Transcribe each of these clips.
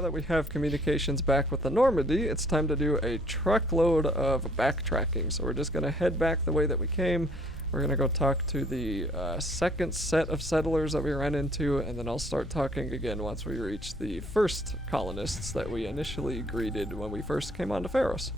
now that we have communications back with the Normandy, it's time to do a truckload of backtracking. So we're just going to head back the way that we came. We're going to go talk to the second set of settlers that we ran into, and then I'll start talking again once we reach the first colonists that we initially greeted when we first came onto Feros.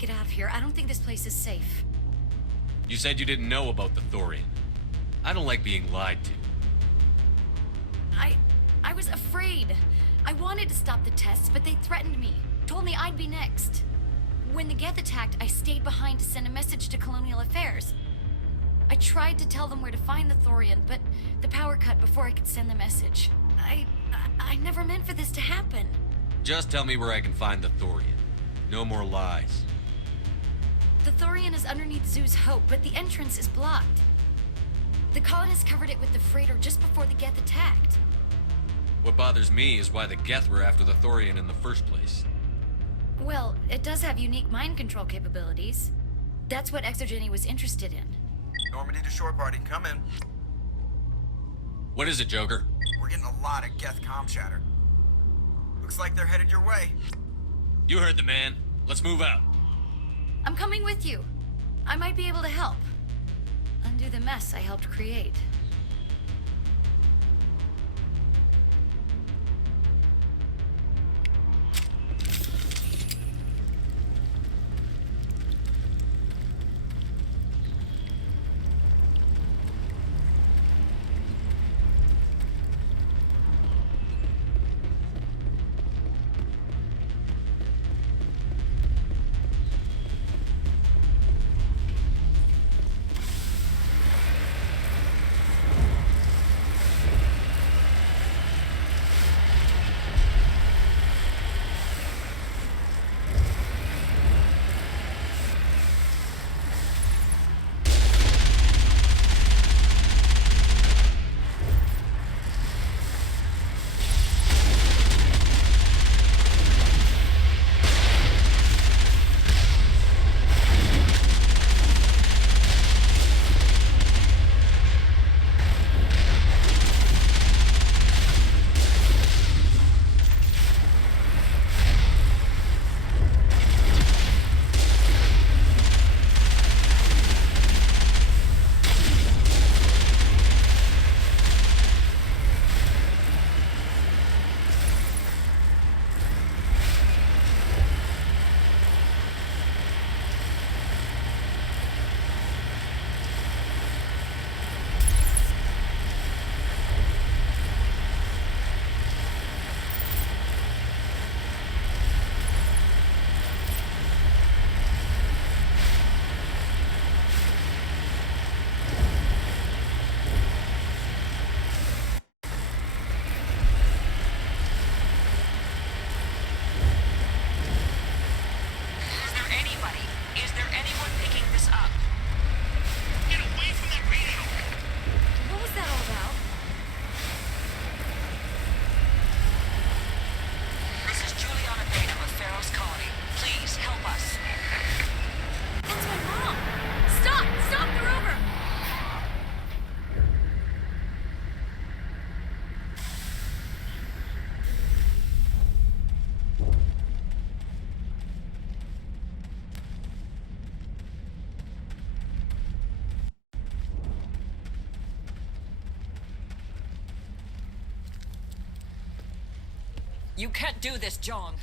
Get out of here. I don't think this place is safe. You said you didn't know about the Thorian. I don't like being lied to. I was afraid. I wanted to stop the tests, but they threatened me. Told me I'd be next. When the Geth attacked, I stayed behind to send a message to Colonial Affairs. I tried to tell them where to find the Thorian, but the power cut before I could send the message. I never meant for this to happen. Just tell me where I can find the Thorian. No more lies. The Thorian is underneath Zoo's Hope, but the entrance is blocked. The colonists covered it with the freighter just before the Geth attacked. What bothers me is why the Geth were after the Thorian in the first place. Well, it does have unique mind control capabilities. That's what Exogeny was interested in. Normandy to shore party, come in. What is it, Joker? We're getting a lot of Geth comm chatter. Looks like they're headed your way. You heard the man. Let's move out. I'm coming with you. I might be able to help. Undo the mess I helped create. You can't do this, John.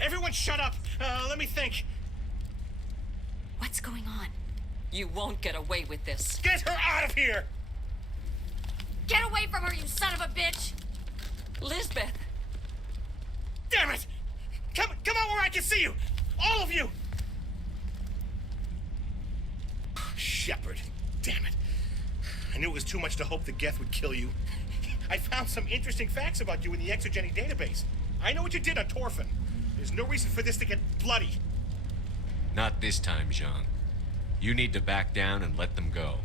Everyone shut up! Let me think. What's going on? You won't get away with this. Get her out of here! Get away from her, you son of a bitch! Lisbeth! Damn it! Come out where I can see you! All of you! Shepard, damn it. I knew it was too much to hope that Geth would kill you. I found some interesting facts about you in the exogenic database. I know what you did on Torfin. There's no reason for this to get bloody. Not this time, Jean. You need to back down and let them go.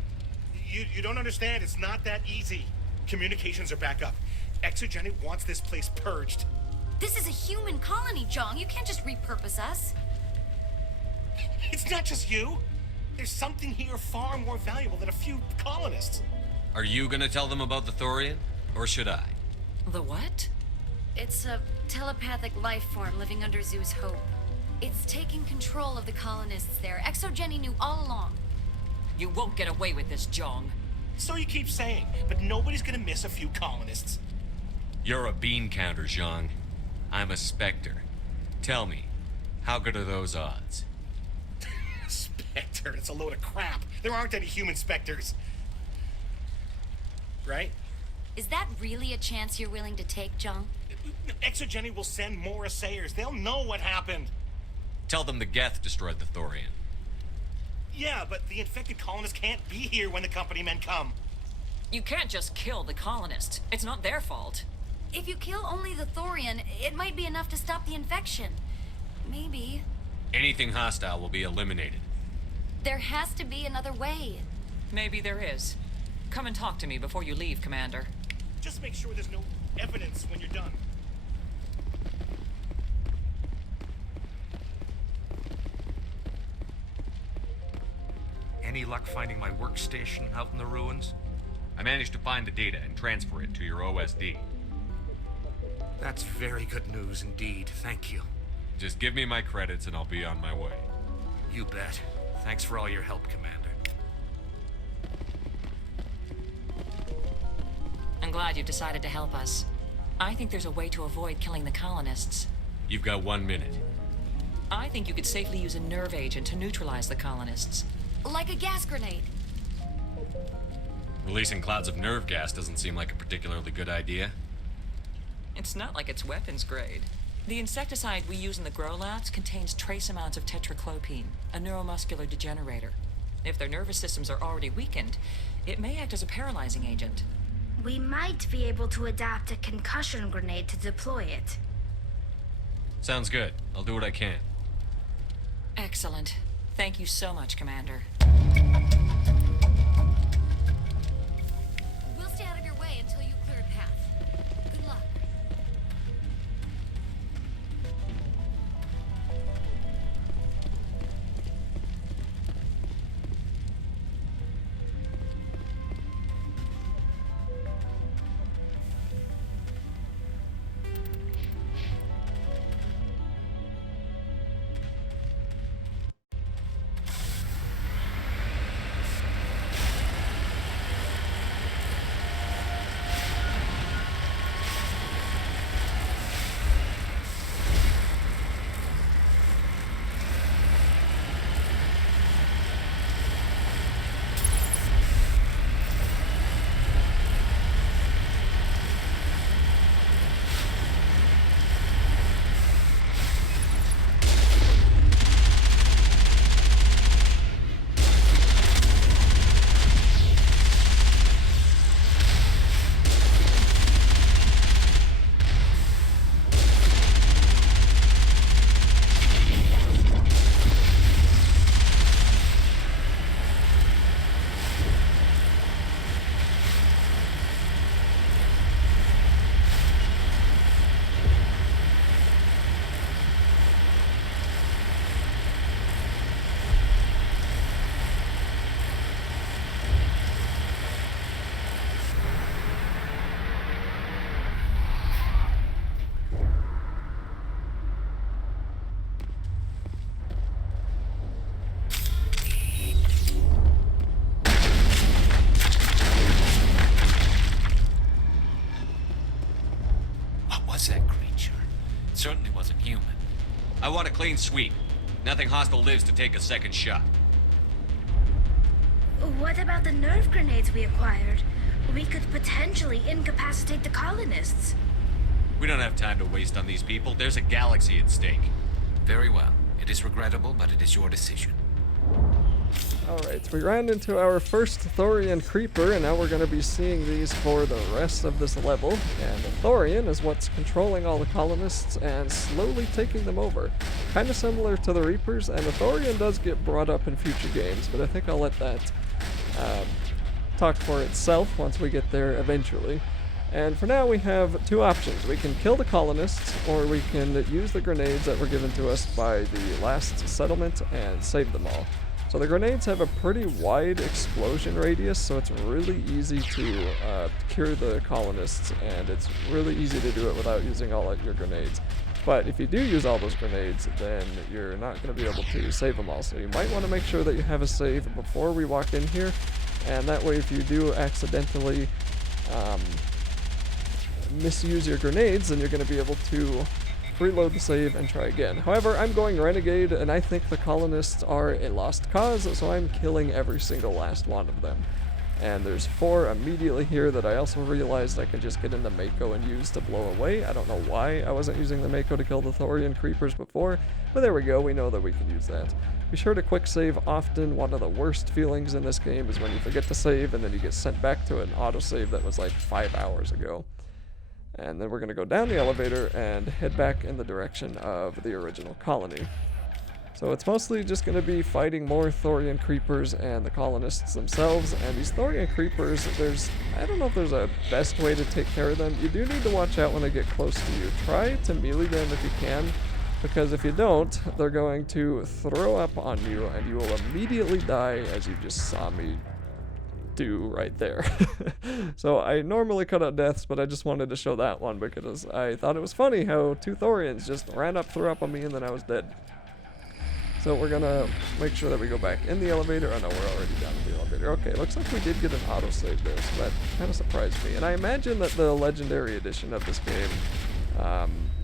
You don't understand. It's not that easy. Communications are back up. Exogenic wants this place purged. This is a human colony, Jong. You can't just repurpose us. It's not just you. There's something here far more valuable than a few colonists. Are you gonna tell them about the Thorian? Or should I? The what? It's a telepathic life form living under Zoo's hope. It's taking control of the colonists there. Exogeny knew all along. You won't get away with this, Jong. So you keep saying, but nobody's gonna miss a few colonists. You're a bean counter, Jean. I'm a Spectre. Tell me, how good are those odds? Spectre, it's a load of crap. There aren't any human Spectres. Right? Is that really a chance you're willing to take, Jong? Exogeny will send more assayers. They'll know what happened. Tell them the Geth destroyed the Thorian. Yeah, but the infected colonists can't be here when the company men come. You can't just kill the colonists. It's not their fault. If you kill only the Thorian, it might be enough to stop the infection. Maybe. Anything hostile will be eliminated. There has to be another way. Maybe there is. Come and talk to me before you leave, Commander. Just make sure there's no evidence when you're done. Any luck finding my workstation out in the ruins? I managed to find the data and transfer it to your OSD. That's very good news indeed. Thank you. Just give me my credits and I'll be on my way. You bet. Thanks for all your help, Commander. I'm glad you've decided to help us. I think there's a way to avoid killing the colonists. You've got 1 minute. I think you could safely use a nerve agent to neutralize the colonists. Like a gas grenade. Releasing clouds of nerve gas doesn't seem like a particularly good idea. It's not like it's weapons grade. The insecticide we use in the grow labs contains trace amounts of tetraclopine, a neuromuscular degenerator. If their nervous systems are already weakened, it may act as a paralyzing agent. We might be able to adapt a concussion grenade to deploy it. Sounds good. I'll do what I can. Excellent. Thank you so much, Commander. We'll stay out of your way until you clear a path. Good luck. Certainly wasn't human. I want a clean sweep. Nothing hostile lives to take a second shot. What about the nerve grenades we acquired? We could potentially incapacitate the colonists. We don't have time to waste on these people. There's a galaxy at stake. Very well. It is regrettable, but it is your decision. Alright, we ran into our first Thorian creeper, and now we're going to be seeing these for the rest of this level. And the Thorian is what's controlling all the colonists and slowly taking them over. Kind of similar to the Reapers, and the Thorian does get brought up in future games, but I think I'll let that talk for itself once we get there eventually. And for now we have two options. We can kill the colonists, or we can use the grenades that were given to us by the last settlement and save them all. So the grenades have a pretty wide explosion radius, so it's really easy to cure the colonists, and it's really easy to do it without using all of your grenades. But if you do use all those grenades, then you're not going to be able to save them all. So you might want to make sure that you have a save before we walk in here, and that way if you do accidentally misuse your grenades, then you're going to be able to reload the save and try again. However, I'm going renegade, and I think the colonists are a lost cause, so I'm killing every single last one of them. And there's 4 immediately here that I also realized I can just get into Mako and use to blow away. I don't know why I wasn't using the Mako to kill the Thorian creepers before, but there we go, we know that we can use that. Be sure to quick save often. One of the worst feelings in this game is when you forget to save and then you get sent back to an autosave that was like 5 hours ago. And then we're going to go down the elevator and head back in the direction of the original colony. So it's mostly just going to be fighting more Thorian creepers and the colonists themselves. And these Thorian creepers, I don't know if there's a best way to take care of them. You do need to watch out when they get close to you. Try to melee them if you can, because if you don't, they're going to throw up on you and you will immediately die, as you just saw me do right there. So I normally cut out deaths, but I just wanted to show that one because I thought it was funny how 2 Thorians just ran up, threw up on me, and then I was dead. So we're gonna make sure that we go back in the elevator. Oh no, we're already down in the elevator. Okay, looks like we did get an autosave there, so that kind of surprised me. And I imagine that the Legendary Edition of this game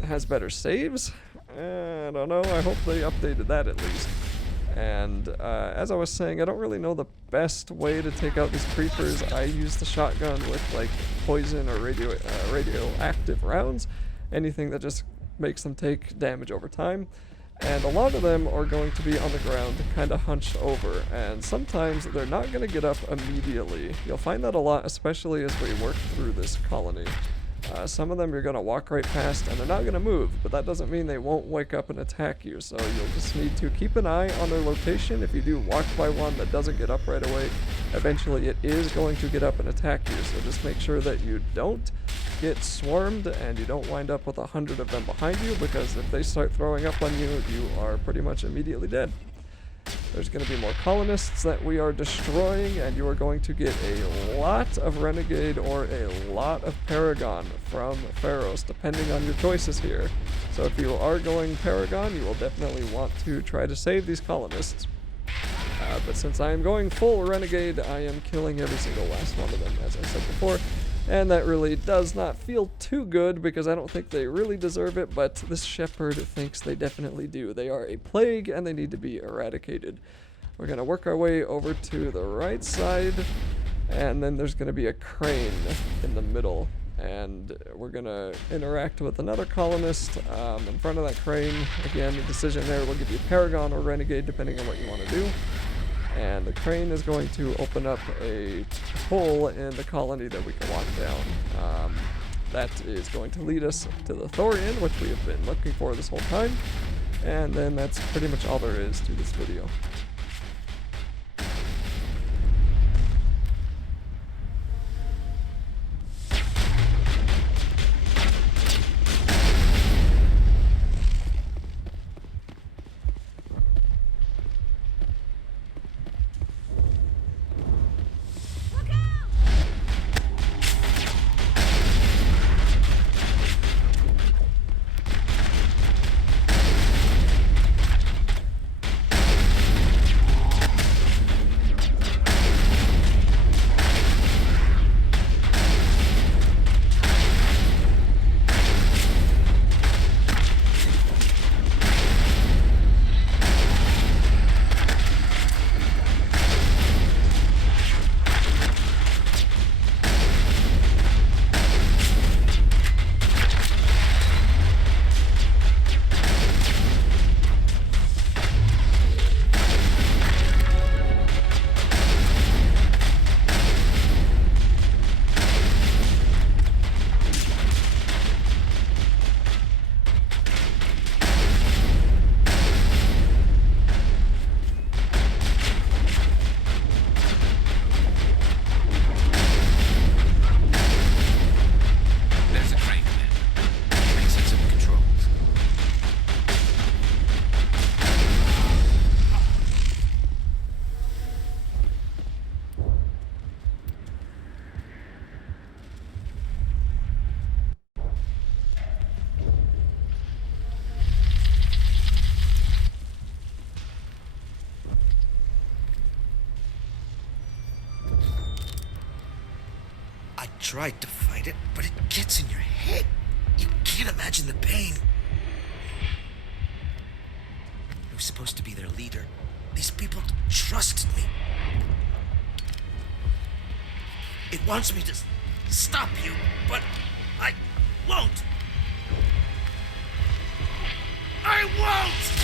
has better saves. I don't know, I hope they updated that at least. And as I was saying, I don't really know the best way to take out these creepers. I use the shotgun with like poison or radioactive rounds, anything that just makes them take damage over time. And a lot of them are going to be on the ground, kind of hunched over, and sometimes they're not going to get up immediately. You'll find that a lot, especially as we work through this colony. Some of them you're going to walk right past and they're not going to move, but that doesn't mean they won't wake up and attack you, so you'll just need to keep an eye on their location. If you do walk by one that doesn't get up right away, eventually it is going to get up and attack you, so just make sure that you don't get swarmed and you don't wind up with 100 of them behind you, because if they start throwing up on you, you are pretty much immediately dead. There's going to be more colonists that we are destroying, and you are going to get a lot of Renegade or a lot of Paragon from Feros, depending on your choices here. So if you are going Paragon, you will definitely want to try to save these colonists. But since I am going full Renegade, I am killing every single last one of them, as I said before. And that really does not feel too good, because I don't think they really deserve it, but this Shepard thinks they definitely do. They are a plague, and they need to be eradicated. We're going to work our way over to the right side, and then there's going to be a crane in the middle. And we're going to interact with another colonist in front of that crane. Again, the decision there will give you Paragon or Renegade, depending on what you want to do. And the crane is going to open up a hole in the colony that we can walk down. That is going to lead us to the Thorian, which we have been looking for this whole time. And then that's pretty much all there is to this video. tried to fight it, but it gets in your head. You can't imagine the pain. I was supposed to be their leader. These people trusted me. It wants me to stop you, but I won't. I won't!